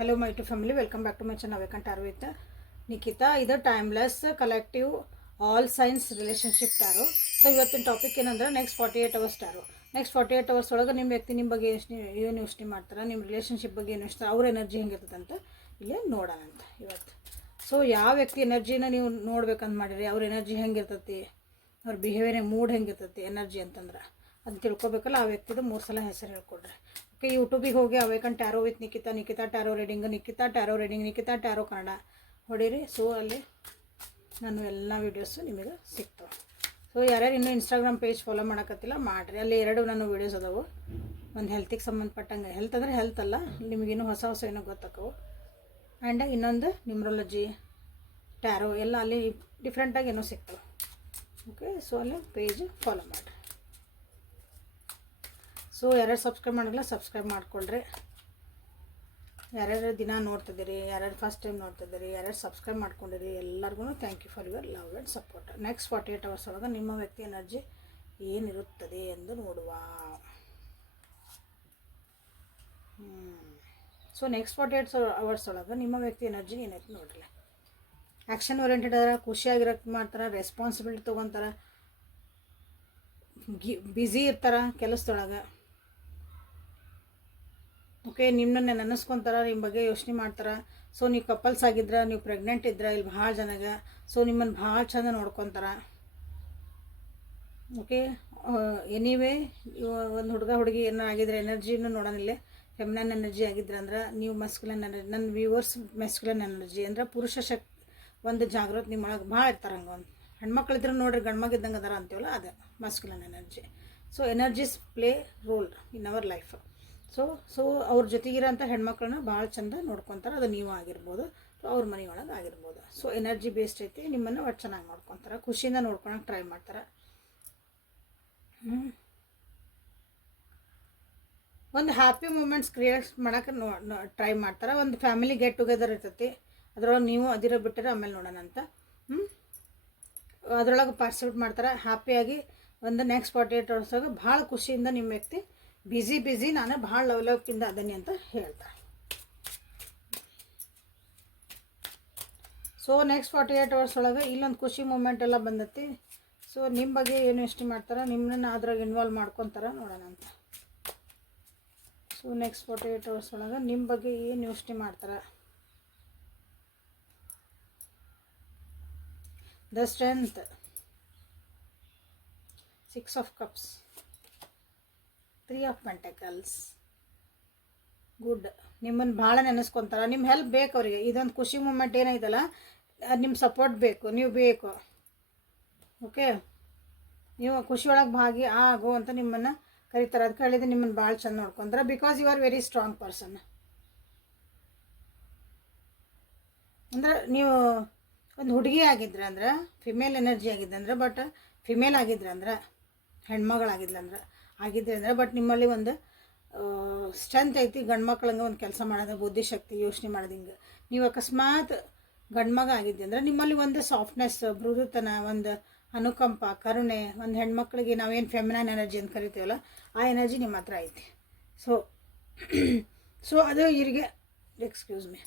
Hello my to family, welcome back to my channel Awaken Tarot with Nikhita. ಇದು timeless collective all signs relationship tarot. So ಇವತ್ತಿನ topic ಏನಂದ್ರೆ next 48 hours tarot. Next 48 hours ಒಳಗೆ ನಿಮ್ಮ ವ್ಯಕ್ತಿ ನಿಮ್ಮ ಬಗ್ಗೆ ಏನು ಯೋಚನೆ ಮಾಡ್ತಾರೆ, ನಿಮ್ಮ ರಿಲೇಷನ್ಶಿಪ್ ಬಗ್ಗೆ ಏನು ಯೋಚಿಸ್ತಾರೆ, ಅವ್ರ ಎನರ್ಜಿ ಹೆಂಗಿರ್ತದೆ ಅಂತ ಇಲ್ಲಿ ನೋಡೋಣ ಅಂತ ಇವತ್ತು. ಸೊ ಯಾವ ವ್ಯಕ್ತಿ ಎನರ್ಜಿನ ನೀವು ನೋಡ್ಬೇಕಂತ ಮಾಡಿರಿ, ಅವ್ರ ಎನರ್ಜಿ ಹೆಂಗಿರ್ತೈತಿ, ಅವ್ರ ಬಿಹೇವಿಯರ್ ಮೂಡ್ ಹೆಂಗಿರ್ತೈತಿ ಎನರ್ಜಿ ಅಂತಂದ್ರೆ ಅದು ತಿಳ್ಕೊಬೇಕಲ್ಲ. ಆ ವ್ಯಕ್ತಿದು 3 ಸಲ ಹೆಸರು ಹೇಳ್ಕೊಡ್ರಿ. ಓಕೆ, ಯೂಟ್ಯೂಬಿಗೆ ಹೋಗಿ Awaken Tarot with Nikhita tarot reading, Nikhita tarot Kannada ಹೊಡೀರಿ. ಸೊ ಅಲ್ಲಿ ನಾನು ಎಲ್ಲ ವೀಡಿಯೋಸು ನಿಮಗೆ ಸಿಗ್ತವೆ. ಸೊ ಯಾರ್ಯಾರು ಇನ್ನೂ ಇನ್ಸ್ಟಾಗ್ರಾಮ್ ಪೇಜ್ ಫಾಲೋ ಮಾಡೋಕತ್ತಿಲ್ಲ ಮಾಡಿರಿ. ಅಲ್ಲಿ 2 ನಾನು ವೀಡಿಯೋಸ್ ಅದಾವೆ. ಒಂದು ಹೆಲ್ತಿಗೆ ಸಂಬಂಧಪಟ್ಟಂಗೆ, ಹೆಲ್ತ್ ಅಂದರೆ ಹೆಲ್ತ್ ಅಲ್ಲ, ನಿಮಗಿನ್ನೂ ಹೊಸ ಏನೋ ಗೊತ್ತಾಕವು. ಆ್ಯಂಡ್ ಇನ್ನೊಂದು ನ್ಯೂಮರಾಲಜಿ ಟ್ಯಾರೋ ಎಲ್ಲ ಅಲ್ಲಿ ಡಿಫ್ರೆಂಟಾಗಿ ಏನೋ ಸಿಗ್ತವೆ. ಓಕೆ, ಸೊ ಅಲ್ಲಿ ಪೇಜ್ ಫಾಲೋ ಮಾಡಿರಿ. ಸೊ ಯಾರ್ಯಾರು ಸಬ್ಸ್ಕ್ರೈಬ್ ಮಾಡಿಲ್ಲ ಸಬ್ಸ್ಕ್ರೈಬ್ ಮಾಡ್ಕೊಳ್ರಿ. ಯಾರ್ಯಾರು ದಿನ ನೋಡ್ತಿದ್ದೀರಿ, ಯಾರ್ಯಾರು ಫಸ್ಟ್ ಟೈಮ್ ನೋಡ್ತಿದ್ದೀರಿ, ಯಾರ್ಯಾರು ಸಬ್ಸ್ಕ್ರೈಬ್ ಮಾಡ್ಕೊಂಡಿರಿ, ಎಲ್ಲರಿಗೂ thank you for your love and support. Next 48 hours ಒಳಗೆ ನಿಮ್ಮ ವ್ಯಕ್ತಿ ಎನರ್ಜಿ ಏನಿರುತ್ತದೆ ಎಂದು ನೋಡುವ. ಸೊ ನೆಕ್ಸ್ಟ್ 48 hours ಒಳಗೆ ನಿಮ್ಮ ವ್ಯಕ್ತಿ ಎನರ್ಜಿ ಏನೈತೆ ನೋಡ್ರಿ. ಆ್ಯಕ್ಷನ್ ಓರಿಯೆಂಟೆಡ್ ಅದರ, ಖುಷಿಯಾಗಿರೋಕ್ಕೆ ಮಾಡ್ತಾರೆ, ರೆಸ್ಪಾನ್ಸಿಬಿಲಿಟಿ ತೊಗೊತಾರೆ, ಬ್ಯುಸಿ ಇರ್ತಾರೆ ಕೆಲಸದೊಳಗೆ. ಓಕೆ, ನಿಮ್ಮನ್ನೇ ನೆನೆಸ್ಕೊತಾರೆ, ನಿಮ್ಮ ಬಗ್ಗೆ ಯೋಚನೆ ಮಾಡ್ತಾರೆ. ಸೊ ನೀವು ಕಪಲ್ಸ್ ಆಗಿದ್ರೆ, ನೀವು ಪ್ರೆಗ್ನೆಂಟ್ ಇದ್ರೆ ಇಲ್ಲಿ ಭಾಳ ಜನಗೆ ಸೊ ನಿಮ್ಮನ್ನು ಭಾಳ ಚಂದ ನೋಡ್ಕೊತಾರೆ. ಓಕೆ, ಎನಿವೇ ಒಂದು ಹುಡುಗಿ ಏನೋ ಆಗಿದ್ರೆ ಎನರ್ಜಿನೂ ನೋಡೋನಿಲ್ಲ. ಫೆಮಿನನ್ ಎನರ್ಜಿ ಆಗಿದ್ರೆ ಅಂದ್ರೆ ನೀವು ಮಸ್ಕ್ಯುಲನ್ ಎನರ್ಜಿ, ನನ್ನ ವ್ಯೂವರ್ಸ್ ಮಸ್ಕ್ಯುಲನ್ ಎನರ್ಜಿ ಅಂದ್ರೆ ಪುರುಷ ಶಕ್ತಿ ಒಂದು ಜಾಗೃತಿ ನಿಮ್ಮೊಳಗೆ ಭಾಳ ಇರ್ತಾರೆ. ಹಂಗೆ ಒಂದು ಹೆಣ್ಮಕ್ಳಿದ್ರೆ ನೋಡ್ರಿ ಗಂಡ್ಮಗಿದ್ದಂಗೆ ಅದಾರ ಅಂತೀವಲ್ಲ, ಅದು masculine energy. So energies play role in our life. So ಅವ್ರ ಜೊತೆಗಿರೋಂಥ ಹೆಣ್ಮಕ್ಳನ್ನ ಭಾಳ ಚಂದ ನೋಡ್ಕೊತಾರೆ. ಅದು ನೀವು ಆಗಿರ್ಬೋದು, ಸೊ ಅವ್ರ ಮನೆಯೊಳಗೆ ಆಗಿರ್ಬೋದು. ಸೊ ಎನರ್ಜಿ ಬೇಸ್ಡ್ ಐತಿ. ನಿಮ್ಮನ್ನು ಒಟ್ಟು ಚೆನ್ನಾಗಿ ನೋಡ್ಕೊತಾರೆ, ಖುಷಿಯಿಂದ ನೋಡ್ಕೊಳಕ್ಕೆ ಟ್ರೈ ಮಾಡ್ತಾರೆ. ಒಂದು ಹ್ಯಾಪಿ ಮೂಮೆಂಟ್ಸ್ ಕ್ರಿಯೇಟ್ ಮಾಡೋಕೆ ಟ್ರೈ ಮಾಡ್ತಾರೆ. ಒಂದು ಫ್ಯಾಮಿಲಿ ಗೆಟ್ ಟುಗೆದರ್ ಇರ್ತೈತಿ, ಅದರೊಳಗೆ ನೀವು ಅದಿರೋ ಬಿಟ್ಟರೆ ಆಮೇಲೆ ನೋಡೋಣ ಅಂತ. ಅದರೊಳಗೆ ಪಾರ್ಟಿಸಿಪೇಟ್ ಮಾಡ್ತಾರೆ ಹ್ಯಾಪಿಯಾಗಿ. ಒಂದು ನೆಕ್ಸ್ಟ್ 48 hours ಭಾಳ ಖುಷಿಯಿಂದ ನಿಮ್ಮ ವ್ಯಕ್ತಿ ಬ್ಯುಸಿ ನಾನು ಭಾಳ ಲವ್ಕಿಂದ ಅದನ್ನೇ ಅಂತ ಹೇಳ್ತಾರೆ. ಸೊ ನೆಕ್ಸ್ಟ್ 48 hours ಒಳಗೆ ಇಲ್ಲೊಂದು ಖುಷಿ ಮೂಮೆಂಟ್ ಎಲ್ಲ ಬಂದೈತಿ. ಸೊ ನಿಮ್ಮ ಬಗ್ಗೆ ಏನು ಯೋಚನೆ ಮಾಡ್ತಾರೆ, ನಿಮ್ಮನ್ನ ಅದ್ರಾಗ ಇನ್ವಾಲ್ವ್ ಮಾಡ್ಕೊತಾರೆ ನೋಡೋಣ ಅಂತ. ಸೊ ನೆಕ್ಸ್ಟ್ 48 hours ಒಳಗೆ ನಿಮ್ಮ ಬಗ್ಗೆ ಏನು ಯೋಚನೆ ಮಾಡ್ತಾರೆ. The strength, 6 of cups, 3 of pentacles. Good, ನಿಮ್ಮನ್ನು ಭಾಳ ನೆನೆಸ್ಕೊತಾರೆ, ನಿಮ್ಮ ಹೆಲ್ಪ್ ಬೇಕು ಅವರಿಗೆ. ಇದೊಂದು ಖುಷಿ ಮೂಮೆಂಟ್ ಏನೈತಲ್ಲ, ನಿಮ್ಮ ಸಪೋರ್ಟ್ ಬೇಕು, ನೀವು ಬೇಕು. ಓಕೆ, ನೀವು ಖುಷಿ ಒಳಗೆ ಭಾಗಿ ಆಗೋ ಅಂತ ನಿಮ್ಮನ್ನು ಕರೀತಾರೆ. ಅದಕ್ಕೆ ಹೇಳಿದ್ರೆ ನಿಮ್ಮನ್ನು ಭಾಳ ಚಂದ ನೋಡ್ಕೊತಾರೆ. Because you are very strong person. ಅಂದ್ರೆ ನೀವು ಒಂದು ಹುಡುಗಿ ಆಗಿದ್ರೆ ಅಂದ್ರೆ, ಫಿಮೇಲ್ ಎನರ್ಜಿ ಆಗಿದ್ದೆ ಅಂದ್ರೆ, ಬಟ್ ಫಿಮೇಲ್ ಆಗಿದ್ರೆ ಅಂದ್ರೆ, ಹೆಣ್ಮಗಳಾಗಿದ್ಲ ಆಗಿದ್ರೆ ಅಂದರೆ, ಬಟ್ ನಿಮ್ಮಲ್ಲಿ ಒಂದು ಸ್ಟ್ರೆಂತ್ ಐತಿ. ಗಂಡು ಮಕ್ಳಂಗೆ ಒಂದು ಕೆಲಸ ಮಾಡೋದು, ಬುದ್ಧಿಶಕ್ತಿ, ಯೋಚನೆ ಮಾಡೋದು. ಹಿಂಗೆ ನೀವು ಅಕಸ್ಮಾತ್ ಗಂಡ್ಮಗ ಆಗಿದ್ದೆ ಅಂದರೆ ನಿಮ್ಮಲ್ಲಿ ಒಂದು ಸಾಫ್ಟ್ನೆಸ್, ಮೃದುತನ, ಒಂದು ಅನುಕಂಪ, ಕರುಣೆ, ಒಂದು ಹೆಣ್ಮಕ್ಳಿಗೆ ನಾವೇನು ಫೆಮಿನನ್ ಎನರ್ಜಿ ಅಂತ ಕರಿತೀವಲ್ಲ, ಆ ಎನರ್ಜಿ ನಿಮ್ಮ ಹತ್ರ ಐತಿ. ಸೊ ಅದು ಇವರಿಗೆ ಎಕ್ಸ್ಕ್ಯೂಸ್ ಮೀ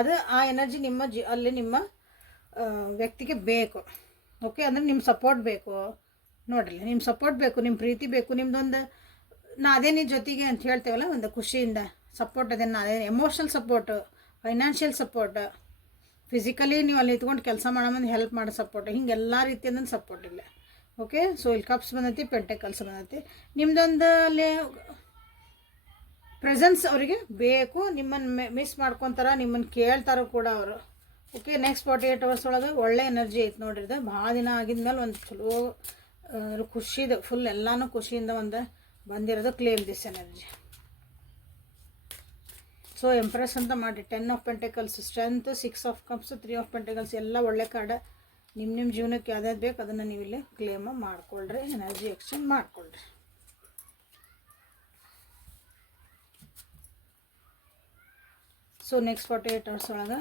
ಅದು ಆ ಎನರ್ಜಿ ನಿಮ್ಮ ಅಲ್ಲಿ ನಿಮ್ಮ ವ್ಯಕ್ತಿಗೆ ಬೇಕು. ಓಕೆ, ಅಂದರೆ ನಿಮ್ಮ ಸಪೋರ್ಟ್ ಬೇಕು ನೋಡ್ರಿ, ನಿಮ್ಮ ಸಪೋರ್ಟ್ ಬೇಕು, ನಿಮ್ಮ ಪ್ರೀತಿ ಬೇಕು, ನಿಮ್ಮದೊಂದು ಅದೇ ನಿಮ್ಮ ಜೊತೆಗೆ ಅಂತ ಹೇಳ್ತೇವಲ್ಲ, ಒಂದು ಖುಷಿಯಿಂದ ಸಪೋರ್ಟ್. ಅದೇನು ಅದೇ emotional support, financial support, physically ನೀವು ಅಲ್ಲಿ ಇತ್ಕೊಂಡು ಕೆಲಸ ಮಾಡೋ ಮುಂದೆ ಹೆಲ್ಪ್ ಮಾಡೋ ಸಪೋರ್ಟ್, ಹಿಂಗೆಲ್ಲ ರೀತಿಯಿಂದ ಸಪೋರ್ಟ್ ಇಲ್ಲ. ಓಕೆ, ಸೊ ಇಲ್ಲಿ ಕಪ್ಸ್ ಬಂದೈತಿ, ಪೆಂಟೆಕಲ್ಸ್ ಬಂದೈತಿ. ನಿಮ್ಮದೊಂದು ಅಲ್ಲಿ ಪ್ರೆಸೆನ್ಸ್ ಅವರಿಗೆ ಬೇಕು. ನಿಮ್ಮನ್ನು ಮಿಸ್ ಮಾಡ್ಕೊತಾರೆ, ನಿಮ್ಮನ್ನು ಕೇಳ್ತಾರೋ ಕೂಡ ಅವರು. ಓಕೆ, ನೆಕ್ಸ್ಟ್ 48 hours ಒಳಗೆ ಒಳ್ಳೆ ಎನರ್ಜಿ ಐತೆ ನೋಡ್ರಿ. ಭಾಳ ದಿನ ಆಗಿದ್ಮೇಲೆ ಒಂದು ಚಲೋ ಖುಷಿದು ಫುಲ್ ಎಲ್ಲನೂ ಖುಷಿಯಿಂದ ಒಂದು ಬಂದಿರೋದು. Claim this energy. So empress ಅಂತ ಮಾಡಿ 10 of pentacles, strength, 6 of cups, 3 of pentacles ಎಲ್ಲ ಒಳ್ಳೆ ಕಾರ್ಡ್. ನಿಮ್ಮ ಜೀವನಕ್ಕೆ ಯಾವ್ದಾದ್ರು ಬೇಕು ಅದನ್ನು ನೀವು ಇಲ್ಲಿ ಕ್ಲೇಮ್ ಮಾಡ್ಕೊಳ್ರಿ, ಎನರ್ಜಿ ಎಕ್ಸ್ಚೇಂಜ್ ಮಾಡ್ಕೊಳ್ರಿ. ಸೊ ನೆಕ್ಸ್ಟ್ 48 hours ಒಳಗೆ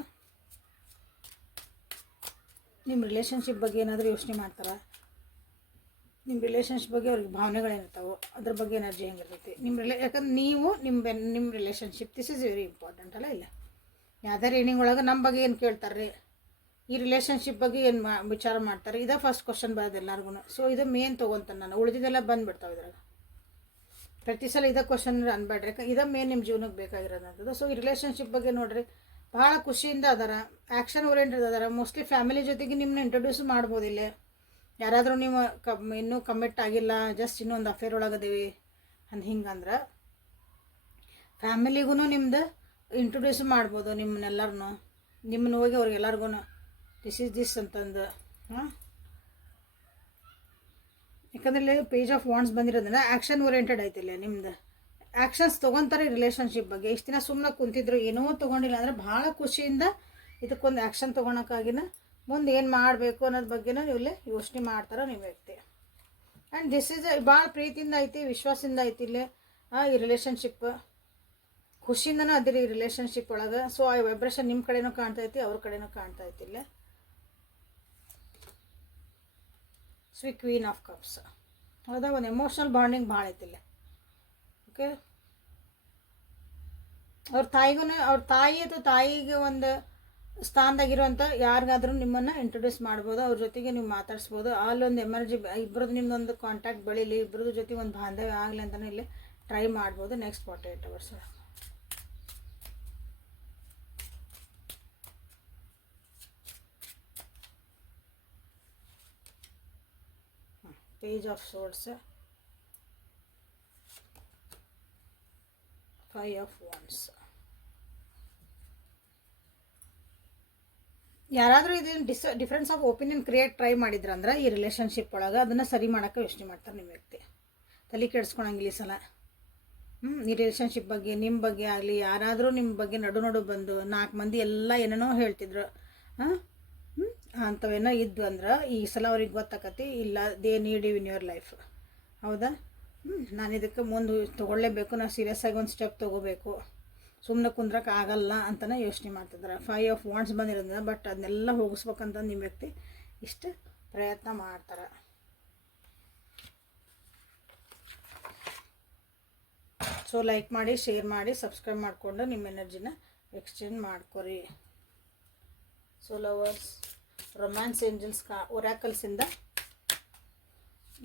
ನಿಮ್ಮ ರಿಲೇಷನ್ಶಿಪ್ ಬಗ್ಗೆ ಏನಾದರೂ ಯೋಚನೆ ಮಾಡ್ತಾರೆ, ನಿಮ್ಮ ರಿಲೇಷನ್ಶಿಪ್ ಬಗ್ಗೆ ಅವ್ರಿಗೆ ಭಾವನೆಗಳೇನಿರ್ತಾವೆ ಅದ್ರ ಬಗ್ಗೆ ಎನರ್ಜಿ ಹೆಂಗಿರ್ತೈತಿ ಯಾಕಂದ್ರೆ ನೀವು ನಿಮ್ಮ relationship this is very important ಅಲ್ಲ. ಇಲ್ಲ ಯಾವ್ದಾರ ರೀಡಿಂಗ್ ಒಳಗೆ ನಮ್ಮ ಬಗ್ಗೆ ಏನು ಕೇಳ್ತಾರೆ ರೀ, ಈ ರಿಲೇಷನ್ಶಿಪ್ ಬಗ್ಗೆ ಏನು ವಿಚಾರ ಮಾಡ್ತಾರೆ, ಇದೇ ಫಸ್ಟ್ ಕ್ವಶನ್ ಬರೋದು ಎಲ್ಲರಿಗೂ. ಸೊ ಇದು ಮೇನ್ ತೊಗೊತಾನೆ ನಾನು, ಉಳಿದಿದ್ದೆಲ್ಲ ಬಂದುಬಿಡ್ತಾವೆ ಇದ್ರಾಗ. ಪ್ರತಿ ಸಲ ಇದೇ ಕ್ವಶನ್ ಅನ್ಬೇಡ್ರಿ, ಇದೇ ಮೇನ್ ನಿಮ್ಮ ಜೀವನಕ್ಕೆ ಬೇಕಾಗಿರೋದಂಥದ್ದು. ಸೊ ಈ ರಿಲೇಷನ್ಶಿಪ್ ಬಗ್ಗೆ ನೋಡಿರಿ, ಭಾಳ ಖುಷಿಯಿಂದ ಅದಾರ, ಆ್ಯಕ್ಷನ್ ಓರಿಯೆಂಟೆಡ್ ಅದಾರ. ಮೋಸ್ಟ್ಲಿ ಫ್ಯಾಮಿಲಿ ಜೊತೆಗೆ ನಿಮ್ಮನ್ನ ಇಂಟ್ರೊಡ್ಯೂಸ್ ಮಾಡ್ಬೋದಿಲ್ಲ. ಯಾರಾದರೂ ನೀವು ಇನ್ನೂ ಕಮಿಟ್ ಆಗಿಲ್ಲ, ಜಸ್ಟ್ ಇನ್ನೊಂದು ಅಫೇರ್ ಒಳಗದೇವಿ ಹಿಂಗಂದ್ರೆ ಫ್ಯಾಮಿಲಿಗೂ ನಿಮ್ದು ಇಂಟ್ರೊಡ್ಯೂಸ್ ಮಾಡ್ಬೋದು. ನಿಮ್ಮನ್ನೆಲ್ಲರೂ ನಿಮ್ಮನ್ನ ಹೋಗಿ ಅವ್ರಿಗೆಲ್ಲರಿಗೂ ದಿಸ್ ಈಸ್ ದಿಸ್ ಅಂತಂದು. ಯಾಕಂದ್ರೆ ಪೇಜ್ ಆಫ್ ವಾಂಡ್ಸ್ ಬಂದಿರೋದ್ರಿಂದ ಆ್ಯಕ್ಷನ್ ಓರಿಯೆಂಟೆಡ್ ಐತಿಲ್ಲ. ನಿಮ್ದು ಆ್ಯಕ್ಷನ್ಸ್ ತೊಗೊತಾರೆ ರಿಲೇಷನ್ಶಿಪ್ ಬಗ್ಗೆ. ಇಷ್ಟು ದಿನ ಸುಮ್ಮನೆ ಕುಂತಿದ್ರು, ಏನೋ ತೊಗೊಂಡಿಲ್ಲ ಅಂದರೆ ಭಾಳ ಖುಷಿಯಿಂದ ಇದಕ್ಕೊಂದು ಆ್ಯಕ್ಷನ್ ತೊಗೊಳಕ್ಕಾಗಿನ ಮುಂದೆ ಏನು ಮಾಡಬೇಕು ಅನ್ನೋದ್ರ ಬಗ್ಗೆನೂ ನೀವು ಇಲ್ಲೇ ಯೋಚನೆ ಮಾಡ್ತಾರೆ ನಿಮ್ಮ ವ್ಯಕ್ತಿ. ಆ್ಯಂಡ್ ದಿಸ್ ಈಸ್ ಭಾಳ ಪ್ರೀತಿಯಿಂದ ಐತಿ, ವಿಶ್ವಾಸದಿಂದ ಐತಿ ಇಲ್ಲೇ ಈ ರಿಲೇಷನ್ಶಿಪ್. ಖುಷಿಯಿಂದನೂ ಅದಿರಿ ಈ ರಿಲೇಷನ್ಶಿಪ್ ಒಳಗೆ. ಸೊ ಆ ವೈಬ್ರೇಷನ್ ನಿಮ್ಮ ಕಡೆನೂ ಕಾಣ್ತೈತಿ, ಅವ್ರ ಕಡೆನೂ ಕಾಣ್ತಾ ಐತಿ ಇಲ್ಲೇ. ಕ್ವೀನ್ ಆಫ್ ಕಪ್ಸ್ ಹೌದಾ, ಒಂದು ಎಮೋಷ್ನಲ್ ಬಾಂಡಿಂಗ್ ಭಾಳ ಐತಿಲ್ಲ. ಓಕೆ, ಅವ್ರ ತಾಯಿ ಅಥವಾ ತಾಯಿಗೆ ಒಂದು ಸ್ಥಾನದಾಗಿರುವಂಥ ಯಾರಿಗಾದ್ರೂ ನಿಮ್ಮನ್ನು ಇಂಟ್ರೊಡ್ಯೂಸ್ ಮಾಡ್ಬೋದು, ಅವ್ರ ಜೊತೆಗೆ ನೀವು ಮಾತಾಡಿಸ್ಬೋದು. ಅಲ್ಲೊಂದು ಎಮರ್ಜಿ ಇಬ್ಬರದ್ದು ನಿಮ್ಮದೊಂದು ಕಾಂಟ್ಯಾಕ್ಟ್ ಬೆಳೀಲಿ, ಇಬ್ಬರದ್ದು ಜೊತೆ ಒಂದು ಬಾಂಧವ್ಯ ಆಗಲಿ ಅಂತಲೇ ಇಲ್ಲಿ ಟ್ರೈ ಮಾಡ್ಬೋದು next 48 hours. Page of Swords, 5 of Wands. ಯಾರಾದರೂ ಇದನ್ನು difference of opinion create try ಮಾಡಿದ್ರಂದ್ರೆ ಈ ರಿಲೇಷನ್ಶಿಪ್ ಒಳಗೆ ಅದನ್ನು ಸರಿ ಮಾಡೋಕ್ಕೆ ಯೋಚನೆ ಮಾಡ್ತಾರೆ ನಿಮ್ಮ ವ್ಯಕ್ತಿ. ತಲೆ ಕೆಡಿಸ್ಕೊಳಂಗಿಲ್ಲ ಈ ಸಲ. ಈ ರಿಲೇಷನ್ಶಿಪ್ ಬಗ್ಗೆ ನಿಮ್ಮ ಬಗ್ಗೆ ಆಗಲಿ, ಯಾರಾದರೂ ನಿಮ್ಮ ಬಗ್ಗೆ ನಡು ಬಂದು 4 ಮಂದಿ ಎಲ್ಲ ಏನೇನೋ ಹೇಳ್ತಿದ್ರು, ಅಂಥವೇನೋ ಇದ್ವು ಅಂದ್ರೆ ಈ ಸಲ ಅವ್ರಿಗೆ ಗೊತ್ತಾಕತಿ ಇಲ್ಲ, they need you in your life. ಹೌದಾ, ನಾನು ಇದಕ್ಕೆ ಮುಂದೆ ತೊಗೊಳ್ಳೇಬೇಕು, ನಾನು ಸೀರಿಯಸ್ ಆಗಿ ಒಂದು ಸ್ಟೆಪ್ ತೊಗೋಬೇಕು, ಸುಮ್ಮನೆ ಕುಂದ್ರಕ್ಕೆ ಆಗಲ್ಲ ಅಂತಲೇ ಯೋಚನೆ ಮಾಡ್ತಿದ್ದಾರೆ. 5 of Wands ಬಂದಿರೋದ್ರಿಂದ ಬಟ್ ಅದನ್ನೆಲ್ಲ ಹೋಗಿಸ್ಬೇಕಂತ ನಿಮ್ಮ ವ್ಯಕ್ತಿ ಇಷ್ಟು ಪ್ರಯತ್ನ ಮಾಡ್ತಾರೆ. ಸೊ ಲೈಕ್ ಮಾಡಿ, ಶೇರ್ ಮಾಡಿ, ಸಬ್ಸ್ಕ್ರೈಬ್ ಮಾಡಿಕೊಂಡು ನಿಮ್ಮ ಎನರ್ಜಿನ ಎಕ್ಸ್ಚೇಂಜ್ ಮಾಡ್ಕೊರಿ. ಸೊ ಲವರ್ಸ್, ರೊಮ್ಯಾನ್ಸ್ ಏಂಜಲ್ಸ್ ಒರಾಕಲ್ಸಿಂದ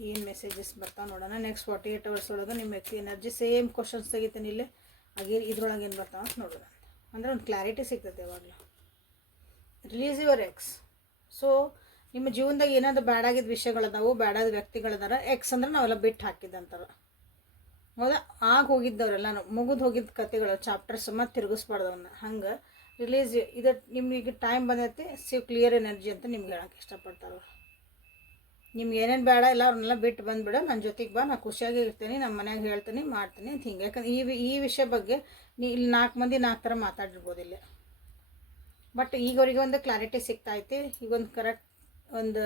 ಏನು ಮೆಸೇಜಸ್ ಬರ್ತಾವೆ ನೋಡೋಣ. ನೆಕ್ಸ್ಟ್ 48 hours ಒಳಗೆ ನಿಮ್ಮ ವ್ಯಕ್ತಿ ಎನರ್ಜಿ ಸೇಮ್ ಕ್ವಶನ್ಸ್ ತೆಗಿತೀನಿ ಇಲ್ಲೇ, ಹಾಗೆ ಇದ್ರೊಳಗೆ ಏನು ಬರ್ತಾವೆ ಅಂತ ನೋಡೋಣ. ಅಂದರೆ ಒಂದು ಕ್ಲಾರಿಟಿ ಸಿಗ್ತದೆ ಯಾವಾಗಲೂ. Release your X. ಸೊ ನಿಮ್ಮ ಜೀವನದಾಗ ಏನಾದರೂ ಬ್ಯಾಡಾಗಿದ್ದ ವಿಷಯಗಳದಾವು, ಬ್ಯಾಡಾದ ವ್ಯಕ್ತಿಗಳದಾರ. ಎಕ್ಸ್ ಅಂದ್ರೆ ನಾವೆಲ್ಲ ಬಿಟ್ಟು ಹಾಕಿದ್ದಂತಾರೆ. ಹೌದಾ, ಆಗ ಹೋಗಿದ್ದವರೆಲ್ಲ ಮುಗಿದು ಹೋಗಿದ್ದ ಕತೆಗಳು, ಚಾಪ್ಟರ್ಸ್ ಮತ್ತು ತಿರುಗಿಸ್ಬಾರ್ದು ಅವನ್ನ. ಹಂಗೆ ರಿಲೀಸ್ ಇದು ನಿಮಗೆ ಟೈಮ್ ಬಂದೈತಿ. ಕ್ಲಿಯರ್ ಎನರ್ಜಿ ಅಂತ ನಿಮ್ಗೆ ಹೇಳೋಕ್ಕೆ ಇಷ್ಟಪಡ್ತಾರೆ. ನಿಮ್ಗೆ ಏನೇನು ಬೇಡ ಇಲ್ಲ ಅವ್ರನ್ನೆಲ್ಲ ಬಿಟ್ಟು ಬಂದುಬಿಡ, ನನ್ನ ಜೊತೆಗೆ ಬಾ, ನಾನು ಖುಷಿಯಾಗಿ ಇರ್ತೀನಿ, ನಮ್ಮ ಮನ್ಯಾಗ ಹೇಳ್ತೀನಿ, ಮಾಡ್ತೀನಿ ಅಂತ ಹಿಂಗೆ. ಯಾಕಂದ್ರೆ ಈ ವಿಷಯ ಬಗ್ಗೆ ಇಲ್ಲಿ 4 ಮಂದಿ 4 ಥರ ಮಾತಾಡಿರ್ಬೋದಿಲ್ಲ. ಬಟ್ ಈಗ ಅವರಿಗೆ ಒಂದು ಕ್ಲಾರಿಟಿ ಸಿಗ್ತೈತಿ, ಈಗೊಂದು ಕರೆಕ್ಟ್ ಒಂದು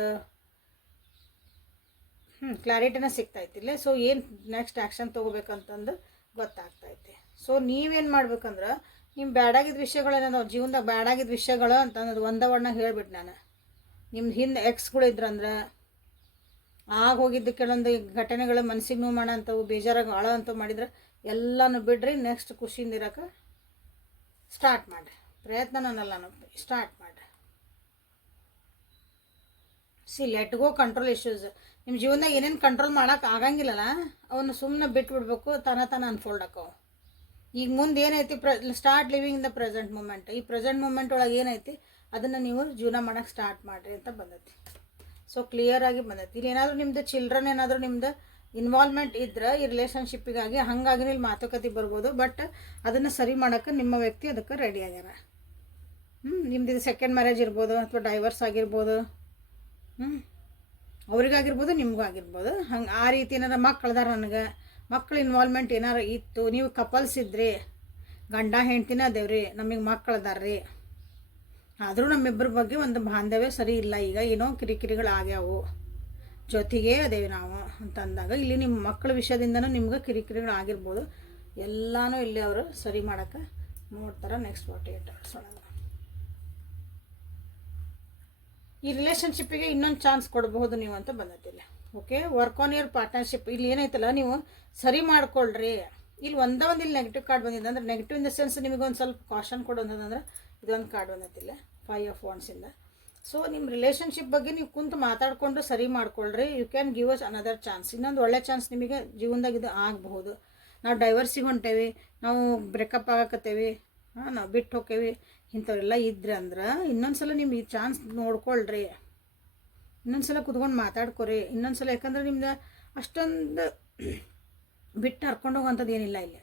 ಕ್ಲಾರಿಟಿನ ಸಿಗ್ತಾಯಿತ್ತಿಲ್ಲ. ಸೊ ಏನು ನೆಕ್ಸ್ಟ್ ಆ್ಯಕ್ಷನ್ ತೊಗೋಬೇಕಂತಂದು ಗೊತ್ತಾಗ್ತೈತಿ. ಸೊ ನೀವೇನು ಮಾಡ್ಬೇಕಂದ್ರೆ ನಿಮ್ಮ ಬ್ಯಾಡಾಗಿದ್ದ ವಿಷಯಗಳೇನೋ ಜೀವನದಾಗ ಬ್ಯಾಡಾಗಿದ್ದ ವಿಷಯಗಳು ಅಂತಂದು ಒಂದವಣ್ಣ ಹೇಳ್ಬಿಟ್ಟು ನಾನು ನಿಮ್ದು ಹಿಂದೆ ಎಕ್ಸ್ಗಳು ಇದ್ರಂದ್ರೆ ಆಗ ಹೋಗಿದ್ದು ಕೆಲವೊಂದು ಘಟನೆಗಳು ಮನಸ್ಸಿಗೆ ನೋವು ಮಾಡೋ ಅಂಥವು, ಬೇಜಾರಾಗಿ ಆಳೋ ಅಂಥವು ಮಾಡಿದ್ರೆ ಎಲ್ಲನೂ ಬಿಡ್ರಿ. ನೆಕ್ಸ್ಟ್ ಖುಷಿಯಿಂದ ಇರೋಕೆ ಸ್ಟಾರ್ಟ್ ಮಾಡಿರಿ. ಪ್ರಯತ್ನನಲ್ಲ ಸ್ಟಾರ್ಟ್ ಮಾಡಿರಿ. Let go control issues. ನಿಮ್ಮ ಜೀವನದಾಗ ಏನೇನು ಕಂಟ್ರೋಲ್ ಮಾಡೋಕೆ ಆಗಂಗಿಲ್ಲಲ್ಲ ಅವನ್ನ ಸುಮ್ಮನೆ ಬಿಟ್ಬಿಡ್ಬೇಕು, ತಾನ ಅನ್ಫೋಲ್ಡ್ ಆಕವು. ಈಗ ಮುಂದೆ ಏನೈತಿ start living in the present moment. ಈ ಪ್ರೆಸೆಂಟ್ ಮೂಮೆಂಟ್ ಒಳಗೆ ಏನೈತಿ ಅದನ್ನು ನೀವು ಜೀವನ ಮಾಡೋಕ್ಕೆ ಸ್ಟಾರ್ಟ್ ಮಾಡಿರಿ ಅಂತ ಬಂದೈತಿ. ಸೊ ಕ್ಲಿಯರಾಗಿ ಬಂದೈತಿ. ಇಲ್ಲಿ ಏನಾದರೂ ನಿಮ್ಮದು ಚಿಲ್ಡ್ರನ್ ಏನಾದರೂ ನಿಮ್ಮದು ಇನ್ವಾಲ್ವ್ಮೆಂಟ್ ಇದ್ರೆ ಈ ರಿಲೇಷನ್ಶಿಪ್ಪಿಗಾಗಿ ಹಾಗಾಗಿ ಇಲ್ಲಿ ಮಾತುಕತೆ ಬರ್ಬೋದು. ಬಟ್ ಅದನ್ನು ಸರಿ ಮಾಡೋಕ್ಕೆ ನಿಮ್ಮ ವ್ಯಕ್ತಿ ಅದಕ್ಕೆ ರೆಡಿ ಆಗ್ಯಾರ. ನಿಮ್ದು ಇದು ಸೆಕೆಂಡ್ ಮ್ಯಾರೇಜ್ ಇರ್ಬೋದು ಅಥವಾ ಡೈವರ್ಸ್ ಆಗಿರ್ಬೋದು, ಅವ್ರಿಗಾಗಿರ್ಬೋದು ನಿಮಗೂ ಆಗಿರ್ಬೋದು. ಹಂಗೆ ಆ ರೀತಿ ಏನಾರ ಮಕ್ಕಳದಾರ, ನನಗೆ ಮಕ್ಕಳ ಇನ್ವಾಲ್ವ್ಮೆಂಟ್ ಏನಾರು ಇತ್ತು, ನೀವು ಕಪಲ್ಸ್ ಇದ್ರಿ, ಗಂಡ ಹೆಂಡ್ತಿನ ಅದೇವ್ರಿ, ನಮಗೆ ಮಕ್ಕಳದಾರ್ರಿ, ಆದರೂ ನಮ್ಮಿಬ್ಬರ ಬಗ್ಗೆ ಒಂದು ಬಾಂಧವ್ಯ ಸರಿ ಇಲ್ಲ, ಈಗ ಏನೋ ಕಿರಿಕಿರಿಗಳಾಗ್ಯಾವು, ಜೊತೆಗೆ ಅದೇವಿ ನಾವು ಅಂತಂದಾಗ ಇಲ್ಲಿ ನಿಮ್ಮ ಮಕ್ಕಳ ವಿಷಯದಿಂದನೂ ನಿಮ್ಗೆ ಕಿರಿಕಿರಿಗಳಾಗಿರ್ಬೋದು. ಎಲ್ಲನೂ ಇಲ್ಲಿ ಅವರು ಸರಿ ಮಾಡೋಕ್ಕೆ ನೋಡ್ತಾರೆ ನೆಕ್ಸ್ಟ್ 48 hours ಒಳಗೆ. ಈ ರಿಲೇಷನ್ಶಿಪ್ಪಿಗೆ ಇನ್ನೊಂದು ಚಾನ್ಸ್ ಕೊಡಬಹುದು ನೀವು ಅಂತ ಬಂದೈತಿಲ್ಲ. Okay, work on your partnership. ಇಲ್ಲಿ ಏನೈತಲ್ಲ, ನೀವು ಸರಿ ಮಾಡ್ಕೊಳ್ರಿ. ಇಲ್ಲಿ ಒಂದು ಇಲ್ಲಿ ನೆಗೆಟಿವ್ ಕಾರ್ಡ್ ಬಂದಿದೆ, ಅಂದರೆ ನೆಗೆಟಿವ್ ಇನ್ ದ ಸೆನ್ಸ್ ನಿಮಗೊಂದು ಸ್ವಲ್ಪ ಕಾಷನ್ ಕೊಡೋದಂದ್ರೆ ಇದೊಂದು ಕಾರ್ಡ್ ಬಂದೈತಿಲ್ಲ 5 ಆಫ್ ವಾಂಡ್ಸಿಂದ. ಸೊ ನಿಮ್ಮ ರಿಲೇಷನ್ಶಿಪ್ ಬಗ್ಗೆ ನೀವು ಕುಂತು ಮಾತಾಡಿಕೊಂಡು ಸರಿ ಮಾಡ್ಕೊಳ್ರಿ. You can give us another chance. ಇನ್ನೊಂದು ಒಳ್ಳೆ ಚಾನ್ಸ್ ನಿಮಗೆ ಜೀವನದಾಗ ಇದು ಆಗಬಹುದು. ನಾವು ಡೈವರ್ಸಿಗೆ ಹೊಂಟೇವಿ, ನಾವು ಬ್ರೇಕಪ್ ಆಗಕತ್ತೇವಿ, ನಾವು ಬಿಟ್ಟು ಹೋಕ್ಕೇವಿ, ಇಂಥವೆಲ್ಲ ಇದ್ರೆ ಅಂದ್ರೆ ಇನ್ನೊಂದು ಸಲ ನಿಮ್ಮ ಈ ಚಾನ್ಸ್ ನೋಡ್ಕೊಳ್ರಿ. ಇನ್ನೊಂದು ಸಲ ಕುತ್ಕೊಂಡು ಮಾತಾಡ್ಕೊರಿ ಇನ್ನೊಂದು ಸಲ. ಯಾಕಂದ್ರೆ ನಿಮ್ದು ಅಷ್ಟೊಂದು ಬಿಟ್ಟು ಹರ್ಕೊಂಡು ಹೋಗೋಂಥದ್ದು ಏನಿಲ್ಲ ಇಲ್ಲಿ.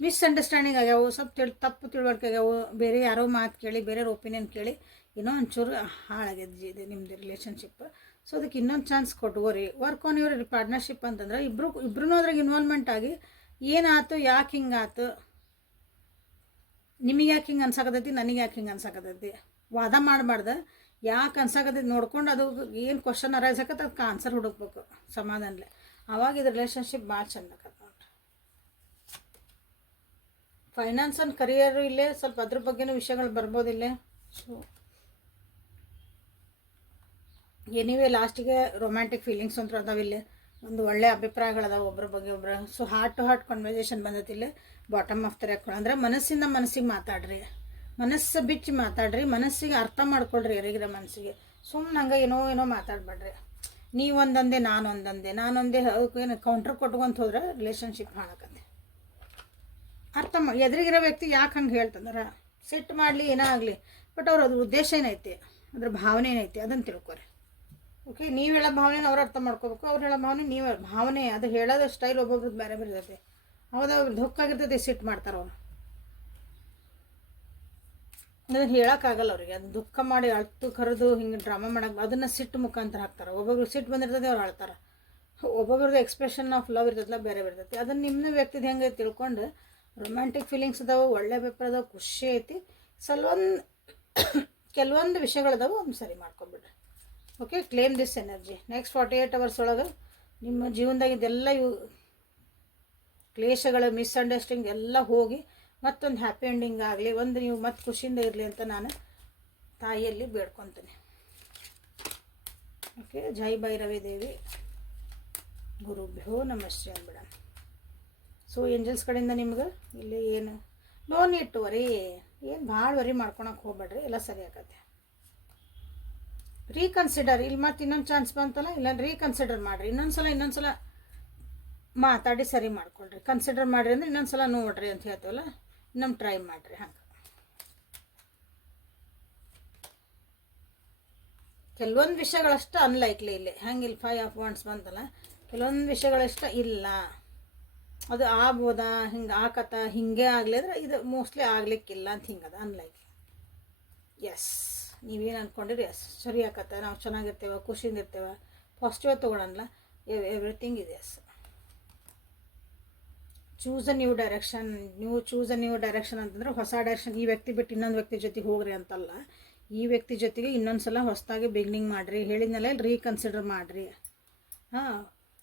ಮಿಸ್ಅಂಡರ್ಸ್ಟ್ಯಾಂಡಿಂಗ್ ಆಗ್ಯಾವು, ಸ್ವಲ್ಪ ತಪ್ಪು ತಿಳುವಳಿಕೆ ಆಗ್ಯಾವು, ಬೇರೆ ಯಾರೋ ಮಾತು ಕೇಳಿ, ಬೇರೆಯವ್ರ ಒಪಿನಿಯನ್ ಕೇಳಿ ಏನೋ ಒಂಚೂರು ಹಾಳಾಗ್ಯದ ಇದು ನಿಮ್ಮದು ರಿಲೇಷನ್ಶಿಪ್. ಸೊ ಅದಕ್ಕೆ ಇನ್ನೊಂದು ಚಾನ್ಸ್ ಕೊಟ್ಕೋರಿ. ವರ್ಕ್ ಆನ್ ಯುವರ್ ಪಾರ್ಟ್ನರ್ಶಿಪ್ ಅಂತಂದ್ರೆ ಇಬ್ಬರೂ ಅದ್ರಾಗ ಇನ್ವಾಲ್ವ್ಮೆಂಟ್ ಆಗಿ ಏನಾಯ್ತು, ಯಾಕೆ ಹಿಂಗಾಯ್ತು, ನಿಮಗೆ ಯಾಕೆ ಹಿಂಗೆ ಅನ್ಸಾಕತ್ತೈತಿ, ನನಗೆ ಯಾಕೆ ಹಿಂಗೆ ಅನ್ಸಾಕತ್ತೈತಿ, ವಾದ ಮಾಡಬಾರ್ದು. ಯಾಕೆ ಅನ್ಸಾಕತ್ತೈತಿ ನೋಡ್ಕೊಂಡು ಅದು ಏನು ಕ್ವಶನ್ ಅರೈಸ್ ಆಕತ್ತೆ ಅದಕ್ಕೆ ಆನ್ಸರ್ ಹುಡುಕ್ಬೇಕು ಸಮಾಧಾನಲೆ. ಆವಾಗ ಇದು ರಿಲೇಷನ್ಶಿಪ್ ಭಾಳ ಚಂದ ಆಕತ್ತೆ ನೋಡ್ರಿ. ಫೈನಾನ್ಸ್ ಆ್ಯಂಡ್ ಕರಿಯರು ಇಲ್ಲೇ ಸ್ವಲ್ಪ ಅದ್ರ ಬಗ್ಗೆನೂ ವಿಷಯಗಳು ಬರ್ಬೋದಿಲ್ಲೇ. ಸೊ ಎನಿವೇ ಲಾಸ್ಟಿಗೆ ರೊಮ್ಯಾಂಟಿಕ್ ಫೀಲಿಂಗ್ಸ್ ಅಂತ ಅದಾವಿಲ್ಲೇ, ಒಂದು ಒಳ್ಳೆ ಅಭಿಪ್ರಾಯಗಳದಾವೆ ಒಬ್ಬರ ಬಗ್ಗೆ ಒಬ್ಬರು. So heart to heart conversation ಬಂದೈತಿಲ್ಲೇ. ಬಾಟಮ್ ಆಫ್ ದ ರೆಕ್ ಅಂದರೆ ಮನಸ್ಸಿಂದ ಮನಸ್ಸಿಗೆ ಮಾತಾಡ್ರಿ, ಮನಸ್ಸು ಬಿಚ್ಚಿ ಮಾತಾಡ್ರಿ, ಮನಸ್ಸಿಗೆ ಅರ್ಥ ಮಾಡ್ಕೊಳ್ರಿ ಯಾರಿಗಿರೋ ಮನಸ್ಸಿಗೆ. ಸುಮ್ಮನೆ ಹಂಗೆ ಏನೋ ಮಾತಾಡ್ಬೇಡ್ರಿ. ನೀವು ಒಂದಂದೆ ನಾನೊಂದೇ ಏನು ಕೌಂಟ್ರ್ ಕೊಟ್ಕೊಂತ ಹೋದ್ರೆ ರಿಲೇಷನ್ಶಿಪ್ ಹಾಳಾಕತ್ತೆ. ಅರ್ಥ ಎದುರಿಗಿರೋ ವ್ಯಕ್ತಿ ಯಾಕೆ ಹಂಗೆ ಹೇಳ್ತಂದ್ರೆ ಸಿಟ್ಟು ಮಾಡಲಿ ಏನೋ ಆಗಲಿ, ಬಟ್ ಅದ್ರ ಉದ್ದೇಶ ಏನೈತಿ, ಅದ್ರ ಭಾವನೆ ಏನೈತಿ ಅದನ್ನು ತಿಳ್ಕೊರಿ. ಓಕೆ, ನೀವು ಹೇಳೋ ಭಾವನೆ ಅವ್ರು ಅರ್ಥ ಮಾಡ್ಕೋಬೇಕು, ಅವ್ರು ಹೇಳೋ ಭಾವನೆ ನೀವು ಭಾವನೆ ಅದು ಹೇಳೋದು ಸ್ಟೈಲ್ ಒಬ್ಬೊಬ್ರದ್ದು ಬೇರೆ ಬೇರೆ ಇರ್ತೈತಿ. ಹೌದು, ಅವ್ರು ದುಃಖಾಗಿರ್ತೈತಿ, ಸಿಟ್ಟು ಮಾಡ್ತಾರೆ ಅವ್ರು. ಅದನ್ನು ಹೇಳೋಕ್ಕಾಗಲ್ಲ ಅವ್ರಿಗೆ. ಅದು ದುಃಖ ಮಾಡಿ ಅಳ್ತು ಕರೆದು ಹಿಂಗೆ ಡ್ರಾಮಾ ಮಾಡೋಕೆ ಅದನ್ನು ಸಿಟ್ಟು ಮುಖಾಂತರ ಹಾಕ್ತಾರೆ. ಒಬ್ಬೊಬ್ರು ಸಿಟ್ಟು ಬಂದಿರ್ತದೆ ಅವ್ರು ಅಳ್ತಾರೆ. ಒಬ್ಬೊಬ್ರದ್ದು ಎಕ್ಸ್ಪ್ರೆಷನ್ ಆಫ್ ಲವ್ ಇರ್ತೈತಲ್ಲ ಬೇರೆ ಇರ್ತೈತಿ. ಅದನ್ನು ನಿಮ್ಮ ವ್ಯಕ್ತಿದ ಹೆಂಗೆ ತಿಳ್ಕೊಂಡು ರೊಮ್ಯಾಂಟಿಕ್ ಫೀಲಿಂಗ್ಸ್ ಅದಾವೆ, ಒಳ್ಳೆ ಅಭಿಪ್ರಾಯ ಅದಾವೆ, ಖುಷಿ ಐತಿ. ಕೆಲವೊಂದು ವಿಷಯಗಳದಾವೆ, ಒಂದು ಸರಿ ಮಾಡ್ಕೊಬಿಡ್ರಿ. Okay, claim this energy. Next 48 hours ಒಳಗೆ ನಿಮ್ಮ ಜೀವನದಾಗ ಇದೆಲ್ಲ ಕ್ಲೇಶಗಳು, ಮಿಸ್ಅಂಡರ್ಸ್ಟ್ಯಾಂಡಿಂಗ್ ಎಲ್ಲ ಹೋಗಿ ಮತ್ತೊಂದು ಹ್ಯಾಪಿ ಎಂಡಿಂಗ್ ಆಗಲಿ, ಒಂದು ನೀವು ಮತ್ತೆ ಖುಷಿಯಿಂದ ಇರಲಿ ಅಂತ ನಾನು ತಾಯಿಯಲ್ಲಿ ಬೇಡ್ಕೊತೀನಿ. ಓಕೆ, ಜೈ ಭೈರವಿ ದೇವಿ ಗುರುಭ್ಯೋ ನಮಸ್ತೆ ಅಂದ್ಬಿಡ. ಸೊ ಏಂಜಲ್ಸ್ ಕಡೆಯಿಂದ ನಿಮ್ಗೆ ಇಲ್ಲಿ ಏನು ನೋ ನೀಡ್ ಟು ವರಿ, ಏನು ಭಾಳ ವರಿ ಮಾಡ್ಕೊಳಕ್ಕೆ ಹೋಗ್ಬೇಡ್ರಿ, ಎಲ್ಲ ಸರಿ ಆಗತ್ತೆ. ರೀಕನ್ಸಿಡರ್, ಇಲ್ಲಿ ಮತ್ತೆ ಇನ್ನೊಂದು ಚಾನ್ಸ್ ಬಂತಲ್ಲ, ಇಲ್ಲ ರೀಕನ್ಸಿಡರ್ ಮಾಡಿರಿ. ಇನ್ನೊಂದು ಸಲ ಮಾತಾಡಿ ಸರಿ ಮಾಡ್ಕೊಳ್ರಿ. ಕನ್ಸಿಡರ್ ಮಾಡಿರಿ ಅಂದರೆ ಇನ್ನೊಂದು ಸಲ ನೋಡ್ರಿ ಅಂತ ಹೇಳ್ತೀವಲ್ಲ, ಇನ್ನೊಂದು ಟ್ರೈ ಮಾಡಿರಿ. ಹಂಗೆ ಕೆಲವೊಂದು ವಿಷಯಗಳಷ್ಟು ಅನ್ಲೈಕ್ಲಿ ಇಲ್ಲಿ ಹಂಗೆ ಇಲ್ಲಿ 5 ಆಫ್ ವಾಂಡ್ಸ್ ಬಂತಲ್ಲ, ಕೆಲವೊಂದು ವಿಷಯಗಳಷ್ಟ ಇಲ್ಲ, ಅದು ಆಗ್ಬೋದಾ, ಹಿಂಗೆ ಆಕತ್ತ, ಹಿಂಗೆ ಆಗಲಿ ಅಂದ್ರೆ ಇದು ಮೋಸ್ಟ್ಲಿ ಆಗ್ಲಿಕ್ಕಿಲ್ಲ ಅಂತ ಹಿಂಗದ ಅನ್ಲೈಕ್ಲಿ. ಎಸ್, ನೀವೇನು ಅಂದ್ಕೊಂಡಿರಿ ಎಸ್ ಸರಿ ಆಕತ್ತೆ, ನಾವು ಚೆನ್ನಾಗಿರ್ತೇವೆ, ಖುಷಿಯಿಂದ ಇರ್ತೇವೆ, ಪಾಸಿಟಿವ್ ತೊಗೊಳಲ್ಲ, ಎವ್ರಿಥಿಂಗ್ ಇದೆ ಎಸ್. Choose a new direction. Choose a new direction ಅಂತಂದ್ರೆ ಹೊಸ ಡೈರೆಕ್ಷನ್. ಈ ವ್ಯಕ್ತಿ ಬಿಟ್ಟು ಇನ್ನೊಂದು ವ್ಯಕ್ತಿ ಜೊತೆಗೆ ಹೋಗ್ರಿ ಅಂತಲ್ಲ, ಈ ವ್ಯಕ್ತಿ ಜೊತೆಗೆ ಇನ್ನೊಂದು ಸಲ ಹೊಸದಾಗಿ ಬಿಗಿನಿಂಗ್ ಮಾಡಿರಿ. ಹೇಳಿದ್ನಲ್ಲ ರೀಕನ್ಸಿಡರ್ ಮಾಡಿರಿ.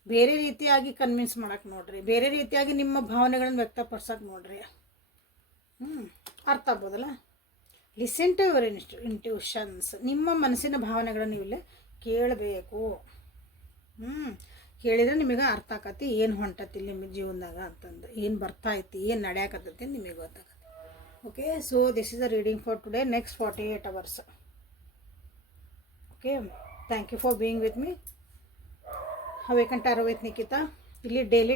ಬೇರೆ ರೀತಿಯಾಗಿ ಕನ್ವಿನ್ಸ್ ಮಾಡೋಕ್ಕೆ ನೋಡಿರಿ, ಬೇರೆ ರೀತಿಯಾಗಿ ನಿಮ್ಮ ಭಾವನೆಗಳನ್ನು ವ್ಯಕ್ತಪಡ್ಸೋಕೆ ನೋಡಿರಿ. ಅರ್ಥ ಆಗ್ಬೋದಲ್ಲ. Listen to your intuitions. ನಿಮ್ಮ ಮನಸ್ಸಿನ ಭಾವನೆಗಳನ್ನು ಇಲ್ಲೇ ಕೇಳಬೇಕು. ಕೇಳಿದರೆ ನಿಮಗೆ ಅರ್ಥ ಆಕತಿ ಏನು ಹೊಂಟತಿ ನಿಮ್ಮ ಜೀವನದಾಗ ಅಂತಂದು, ಏನು ಬರ್ತಾಯಿತಿ, ಏನು ನಡೆಯಾಕತ್ತೈತಿ ನಿಮಗೆ ಗೊತ್ತಾಗತ್ತೆ. Okay, so this is the reading for today. Next 48 hours. Okay, thank you for being with me. Awaken tarot with Nikhita. ಇಲ್ಲಿ ಡೈಲಿ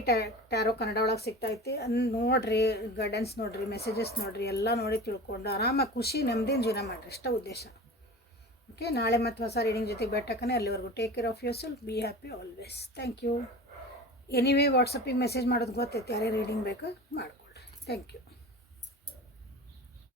ಟ್ಯಾರೋ ಕನ್ನಡ ಒಳಗೆ ಸಿಗ್ತೈತಿ. ನೋಡಿರಿ, ಗೈಡೆನ್ಸ್ ನೋಡಿರಿ, ಮೆಸೇಜಸ್ ನೋಡಿರಿ, ಎಲ್ಲ ನೋಡಿ ತಿಳ್ಕೊಂಡು ಆರಾಮಾಗಿ ಖುಷಿ ನೆಮ್ಮದಿನ ಜೀವನ ಮಾಡಿರಿ, ಇಷ್ಟ ಉದ್ದೇಶ. ಓಕೆ, ನಾಳೆ ಮತ್ತು ಹೊಸ ರೀಡಿಂಗ್ ಜೊತೆಗೆ ಬೆಟ್ಟಕ್ಕನೆ. ಅಲ್ಲಿವರೆಗೂ take care of yourself, be happy always. Thank you. Anyway ವಾಟ್ಸಪ್ಪಿಗೆ ಮೆಸೇಜ್ ಮಾಡೋದು ಗೊತ್ತೈತಿ, ಯಾರೇ ರೀಡಿಂಗ್ ಬೇಕು ಮಾಡ್ಕೊಳ್ರಿ. Thank you.